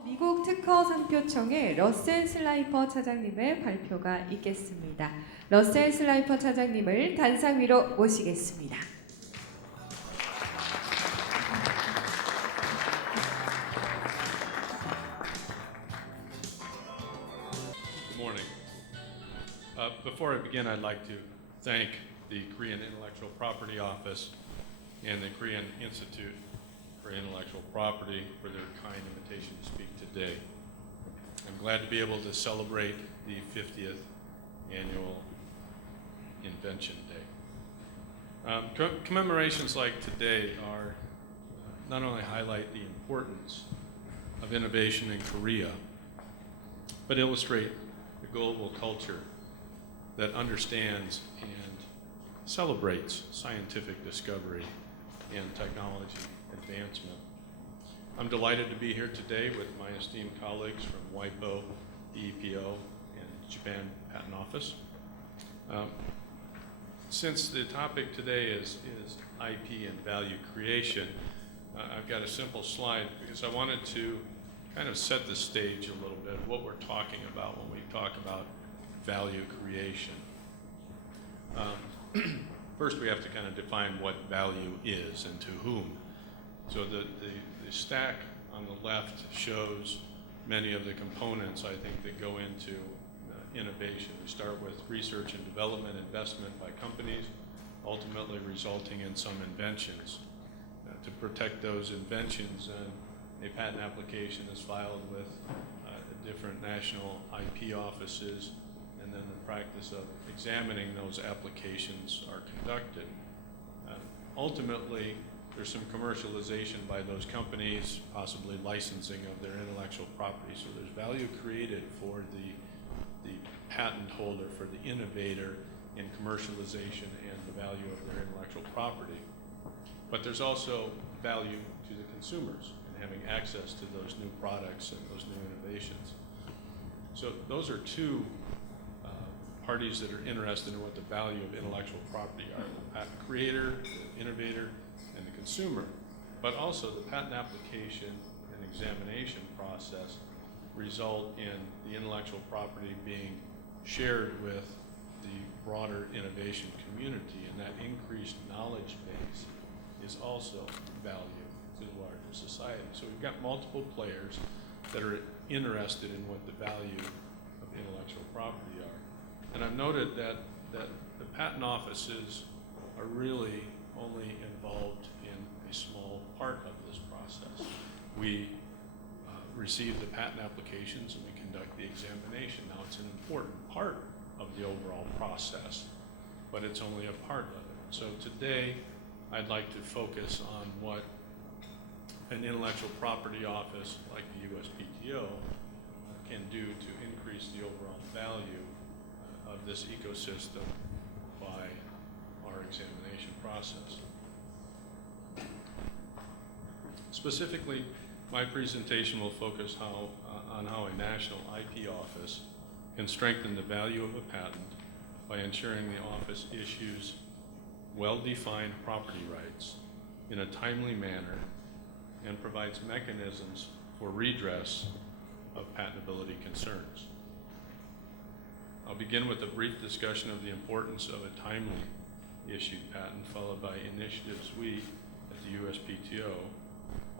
미국 특허상표청의 러셀 슬라이퍼 차장님의 발표가 있겠습니다. 러셀 슬라이퍼 차장님을 단상 위로 모시겠습니다. Good morning. Before I begin, I'd like to thank the Korean Intellectual Property Office and the Korean Institute for Intellectual Property for their kind invitation to speak today. I'm glad to be able to celebrate the 50th Annual Invention Day. Commemorations like today are not only highlight the importance of innovation in Korea, but illustrate the global culture that understands and celebrates scientific discovery and technology advancement. I'm delighted to be here today with my esteemed colleagues from WIPO, EPO, and Japan Patent Office. Since the topic today is IP and value creation, I've got a simple slide because I wanted to kind of set the stage a little bit of what we're talking about when we talk about value creation. First, we have to kind of define what value is and to whom. So the stack on the left shows many of the components, I think, that go into innovation. We start with research and development investment by companies, ultimately resulting in some inventions. To protect those inventions, a patent application is filed with different national IP offices, and then the practice of examining those applications are conducted. Ultimately, there's some commercialization by those companies, possibly licensing of their intellectual property. So there's value created for the patent holder, for the innovator in commercialization and the value of their intellectual property. But there's also value to the consumers in having access to those new products and those new innovations. So those are two parties that are interested in what the value of intellectual property are: the patent creator, the innovator, and the consumer. But also the patent application and examination process result in the intellectual property being shared with the broader innovation community, and that increased knowledge base is also value to the larger society. So we've got multiple players that are interested in what the value of intellectual property are. And I've noted that the patent offices are really only involved in a small part of this process. We receive the patent applications and we conduct the examination. Now, it's an important part of the overall process, but it's only a part of it. So today, I'd like to focus on what an intellectual property office like the Uspto can do to increase the overall value of this ecosystem by our examination process. Specifically, my presentation will focus on how a national IP office can strengthen the value of a patent by ensuring the office issues well-defined property rights in a timely manner and provides mechanisms for redress of patentability concerns. I'll begin with a brief discussion of the importance of a timely issued patent, followed by initiatives we at the Uspto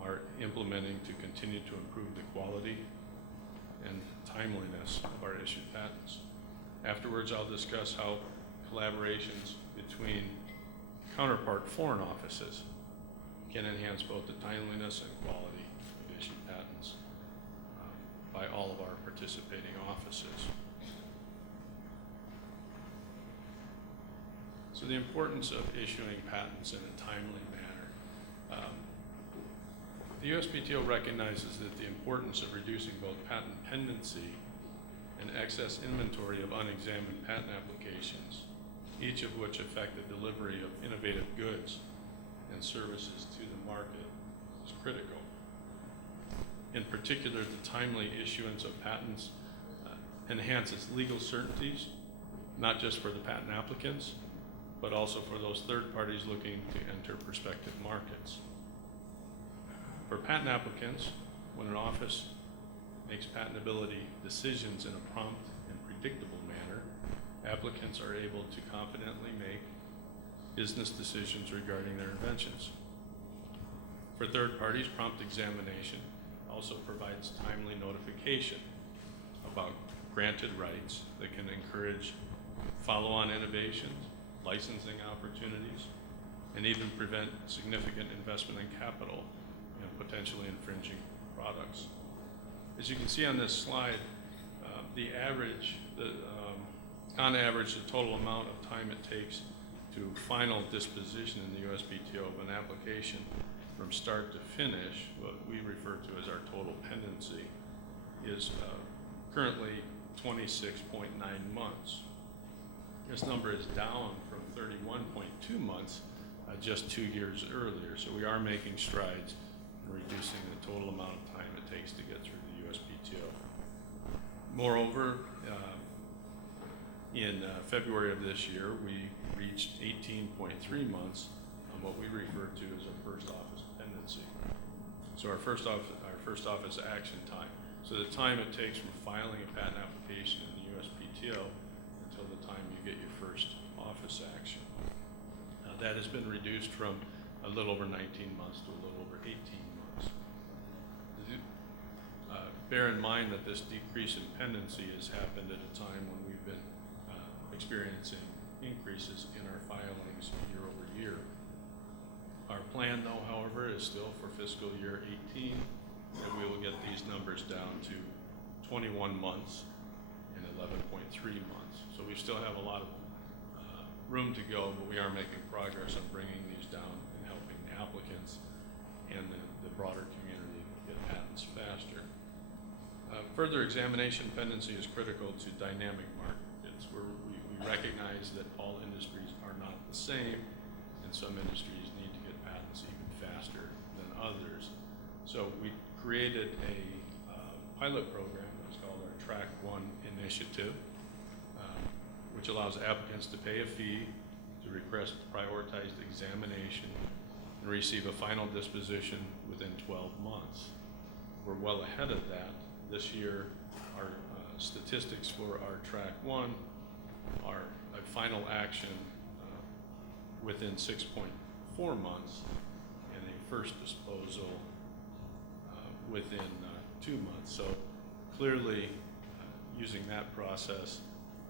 are implementing to continue to improve the quality and timeliness of our issued patents. Afterwards, I'll discuss how collaborations between counterpart foreign offices can enhance both the timeliness and quality of issued patents by all of our participating offices. So the importance of issuing patents in a timely manner. The Uspto recognizes that the importance of reducing both patent pendency and excess inventory of unexamined patent applications, each of which affect the delivery of innovative goods and services to the market, is critical. In particular, the timely issuance of patents enhances legal certainties, not just for the patent applicants, but also for those third parties looking to enter prospective markets. For patent applicants, when an office makes patentability decisions in a prompt and predictable manner, applicants are able to confidently make business decisions regarding their inventions. For third parties, prompt examination also provides timely notification about granted rights that can encourage follow-on innovations, licensing opportunities, and even prevent significant investment in capital in potentially infringing products. As you can see on this slide, on average, the total amount of time it takes to final disposition in the Uspto of an application from start to finish, what we refer to as our total pendency, is currently 26.9 months. This number is down from 31.2 months just 2 years earlier, so we are making strides in reducing the total amount of time it takes to get through the Uspto. Moreover, in February of this year, we reached 18.3 months on what we refer to as our first office pendency. So our first office action time. So the time it takes from filing a patent application in the Uspto until the time you get your first office action. That has been reduced from a little over 19 months to a little over 18 months. Bear in mind that this decrease in pendency has happened at a time when we've been experiencing increases in our filings year over year. Our plan, though, however, is still for fiscal year 18, that we will get these numbers down to 21 months and 11.3 months. So we still have a lot of room to go, but we are making progress on bringing these down and helping the applicants and the broader community get patents faster. Further examination pendency is critical to dynamic markets, where we recognize that all industries are not the same, and some industries need to get patents even faster than others. So we created a pilot program that's called our Track 1 initiative, which allows applicants to pay a fee to request prioritized examination and receive a final disposition within 12 months. We're well ahead of that. This year, our statistics for our Track 1 are a final action within 6.4 months and a first disposal within 2 months. So clearly, using that process,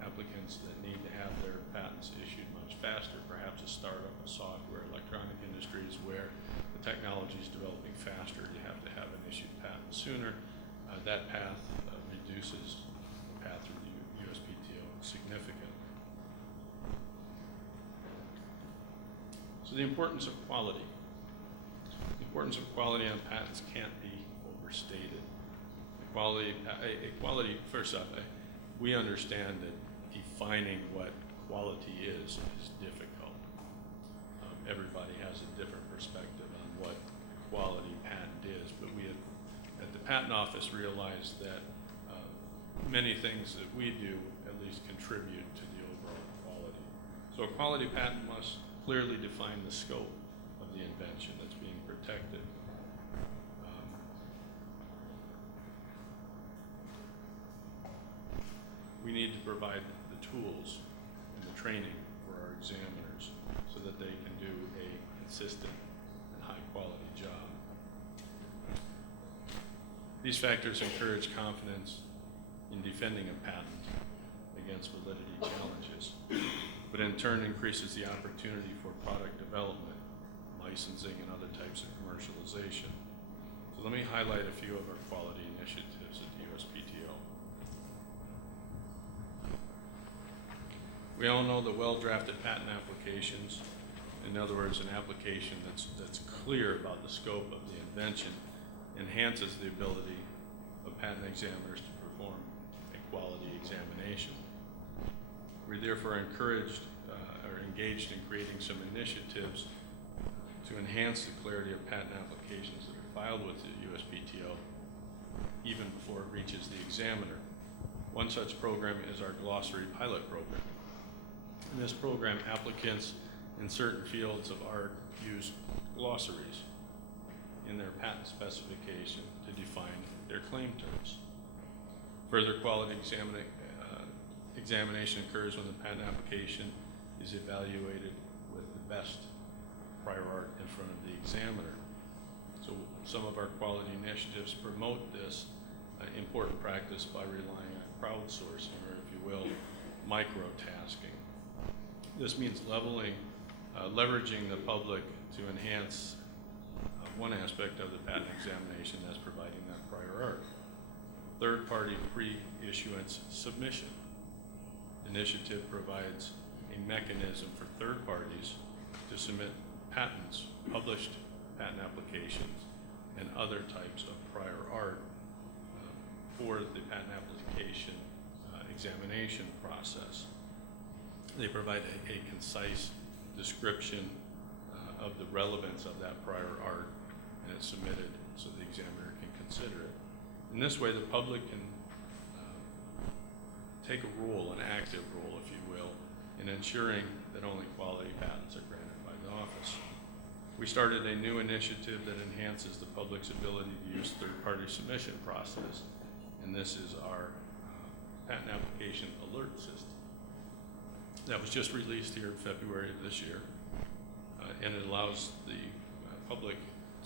applicants that need to have their patents issued much faster, perhaps a startup, a software, electronic industries where the technology is developing faster, you have to have an issued patent sooner. That path reduces the path through the Uspto significantly. So the importance of quality. The importance of quality on patents can't be overstated. First off, we understand that defining what quality is difficult. Everybody has a different perspective on what quality patent is, but we at the Patent Office realized that many things that we do at least contribute to the overall quality. So a quality patent must clearly define the scope of the invention that's being protected. We need to provide the tools and the training for our examiners so that they can do a consistent and high quality job. These factors encourage confidence in defending a patent against validity challenges, but in turn increases the opportunity for product development, licensing, and other types of commercialization. So let me highlight a few of our quality initiatives at the Uspto. We all know that well-drafted patent applications, in other words, an application that's clear about the scope of the invention, enhances the ability of patent examiners to perform a quality examination. We're therefore engaged in creating some initiatives to enhance the clarity of patent applications that are filed with the Uspto even before it reaches the examiner. One such program is our Glossary pilot program. In this program, applicants in certain fields of art use glossaries in their patent specification to define their claim terms. Further quality examination occurs when the patent application is evaluated with the best prior art in front of the examiner. So some of our quality initiatives promote this important practice by relying on crowdsourcing, or if you will, microtasking. This means leveraging the public to enhance one aspect of the patent examination, that's providing that prior art. Third-party pre-issuance submission. Initiative provides a mechanism for third parties to submit patents, published patent applications, and other types of prior art for the patent application examination process. They provide a concise description of the relevance of that prior art, and it's submitted so the examiner can consider it. In this way, the public can take a role, an active role, if you will, in ensuring that only quality patents are granted by the office. We started a new initiative that enhances the public's ability to use third-party submission process, and this is our patent application alert system. That was just released here in February of this year, and it allows the public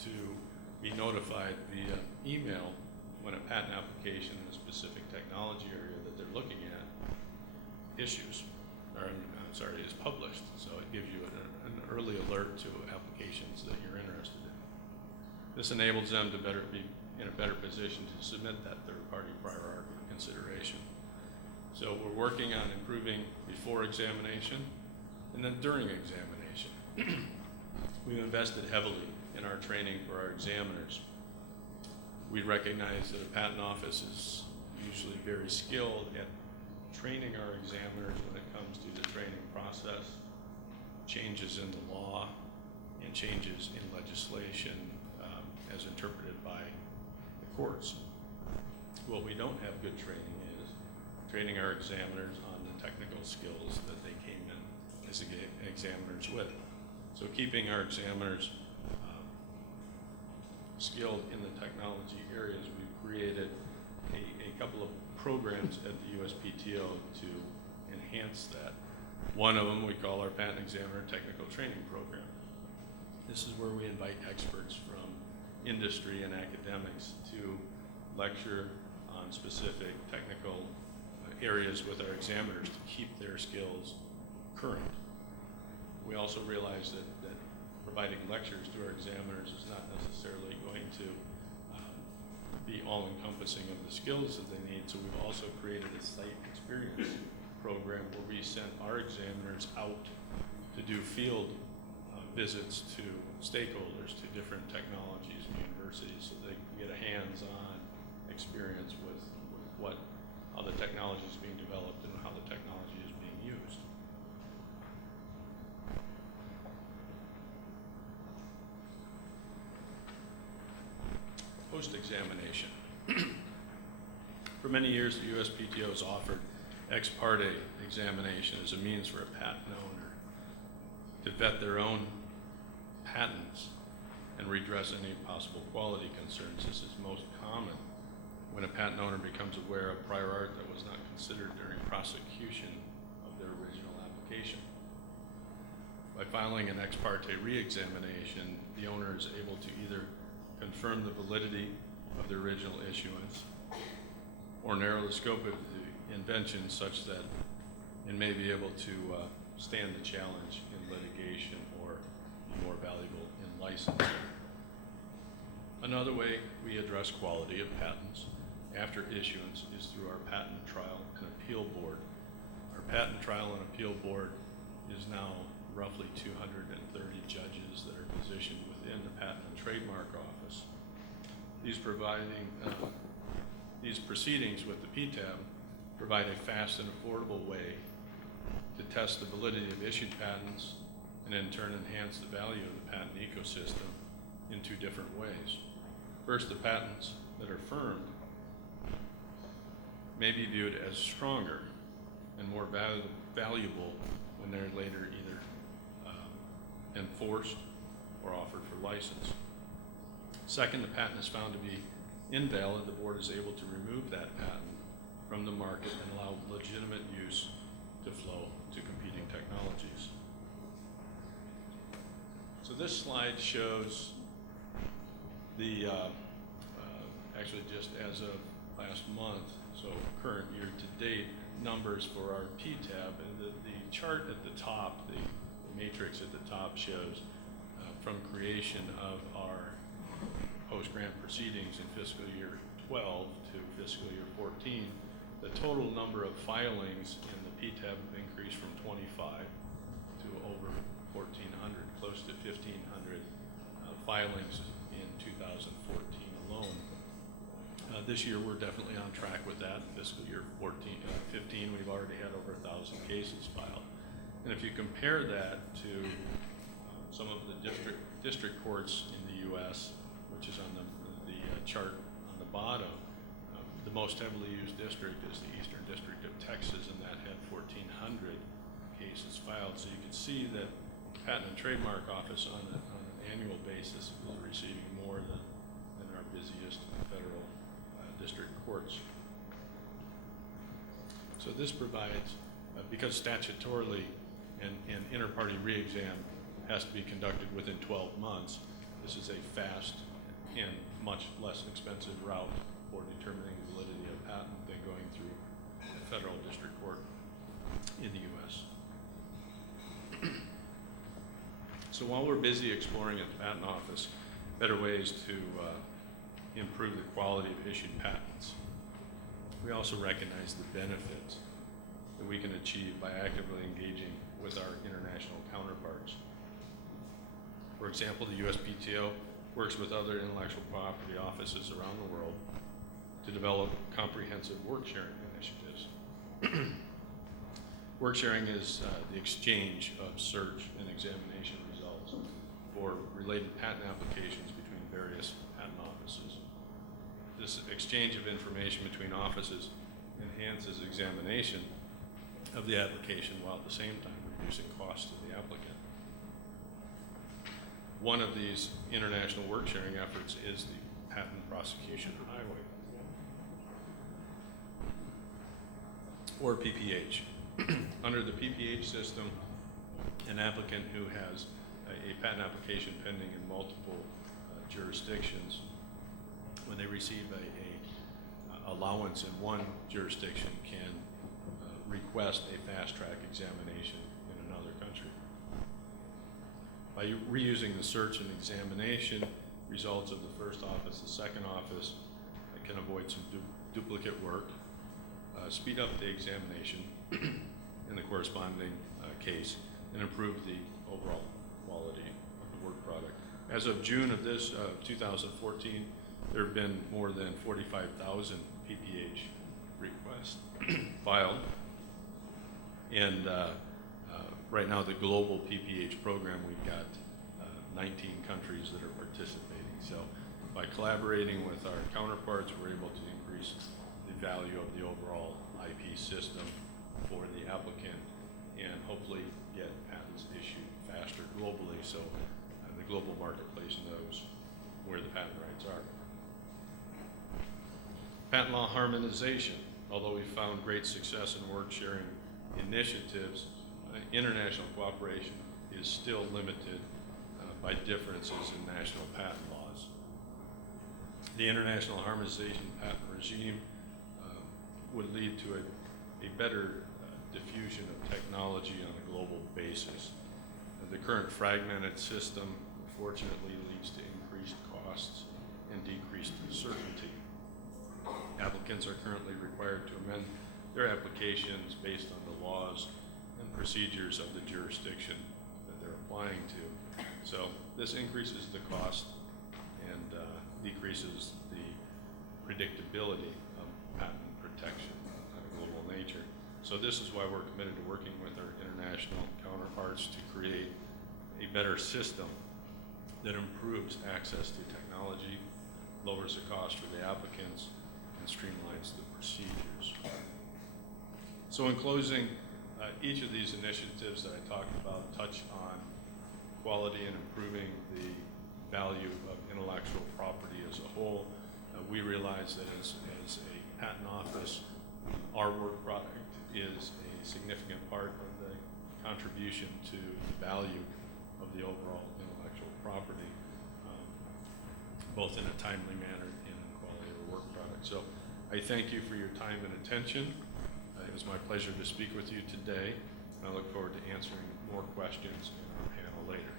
to be notified via email when a patent application in a specific technology area that they're looking at is published. So it gives you an early alert to applications that you're interested in. This enables them to be in a better position to submit that third-party prior art for consideration. So we're working on improving before examination and then during examination. We've invested heavily in our training for our examiners. We recognize that a patent office is usually very skilled at training our examiners when it comes to the training process, changes in the law, and changes in legislation as interpreted by the courts. What we don't have good training is training our examiners on the technical skills that they came in as examiners with. So keeping our examiners skilled in the technology areas, we've created a couple of programs at the Uspto to enhance that. One of them we call our Patent Examiner Technical Training Program. This is where we invite experts from industry and academics to lecture on specific technical areas with our examiners to keep their skills current. We also realize that providing lectures to our examiners is not necessarily going to be all-encompassing of the skills that they need, so we've also created a site experience program where we send our examiners out to do field visits to stakeholders, to different technologies and universities, so they can get a hands-on experience with how the technology is being developed and how the technology is being used. Post-examination. For many years, the Uspto has offered ex parte examination as a means for a patent owner to vet their own patents and redress any possible quality concerns. This is most common when a patent owner becomes aware of prior art that was not considered during prosecution of their original application. By filing an ex parte re-examination, the owner is able to either confirm the validity of the original issuance or narrow the scope of the invention such that it may be able to stand the challenge in litigation or be more valuable in licensing. Another way we address quality of patents after issuance is through our Patent Trial and Appeal Board. Our Patent Trial and Appeal Board is now roughly 230 judges that are positioned within the Patent and Trademark Office. These proceedings with the PTAB provide a fast and affordable way to test the validity of issued patents and in turn enhance the value of the patent ecosystem in two different ways. First, the patents that are firm may be viewed as stronger and more valuable when they're later either enforced or offered for license. Second, the patent is found to be invalid. The board is able to remove that patent from the market and allow legitimate use to flow to competing technologies. So this slide shows the, actually just as of last month, so current year to date, numbers for our PTAB, and the chart at the top, the matrix at the top shows from creation of our post-grant proceedings in fiscal year 12 to fiscal year 14, the total number of filings in the PTAB have increased from 25 to over 1,400, close to 1,500 filings in 2014 alone. This year we're definitely on track with that. Fiscal year 15, we've already had over 1,000 cases filed. And if you compare that to some of the district courts in the U.S., which is on the chart on the bottom, the most heavily used district is the Eastern District of Texas, and that had 1,400 cases filed. So you can see that the Patent and Trademark Office on an annual basis is receiving more than our busiest federal district courts. So this provides, because statutorily an inter-party re-exam has to be conducted within 12 months, this is a fast and much less expensive route for determining the validity of a patent than going through a federal district court in the U.S. So while we're busy exploring at the Patent Office better ways to improve the quality of issued patents, we also recognize the benefits that we can achieve by actively engaging with our international counterparts. For example, the Uspto works with other intellectual property offices around the world to develop comprehensive work-sharing initiatives. Work-sharing is the exchange of search and examination results for related patent applications between various patent offices. This exchange of information between offices enhances examination of the application while at the same time reducing costs to the applicant. One of these international work-sharing efforts is the Patent Prosecution Highway, or PPH. Under the PPH system, an applicant who has a patent application pending in multiple jurisdictions, when they receive a allowance in one jurisdiction, can request a fast-track examination in another country. By reusing the search and examination results of the first office, the second office, it can avoid some duplicate work, speed up the examination in the corresponding case, and improve the overall quality of the work product. As of June of this 2014, there have been more than 45,000 PPH requests filed, and right now the global PPH program, we've got 19 countries that are participating. So by collaborating with our counterparts, we're able to increase the value of the overall IP system for the applicant and hopefully get patents issued faster globally, so the global marketplace knows where the patent rights are. Patent law harmonization. Although we found great success in work-sharing initiatives, international cooperation is still limited by differences in national patent laws. The international harmonization patent regime would lead to a better diffusion of technology on a global basis. The current fragmented system, unfortunately, leads to increased costs and decreased certainty. Applicants are currently required to amend their applications based on the laws and procedures of the jurisdiction that they're applying to. So this increases the cost and decreases the predictability of patent protection on a global nature. So this is why we're committed to working with our international counterparts to create a better system that improves access to technology, lowers the cost for the applicants, and streamlines the procedures. So in closing, each of these initiatives that I talked about touch on quality and improving the value of intellectual property as a whole. We realize that as a patent office, our work product is a significant part of the contribution to the value of the overall intellectual property, both in a timely manner and in quality of the work product. So I thank you for your time and attention. It was my pleasure to speak with you today, and I look forward to answering more questions in our panel later.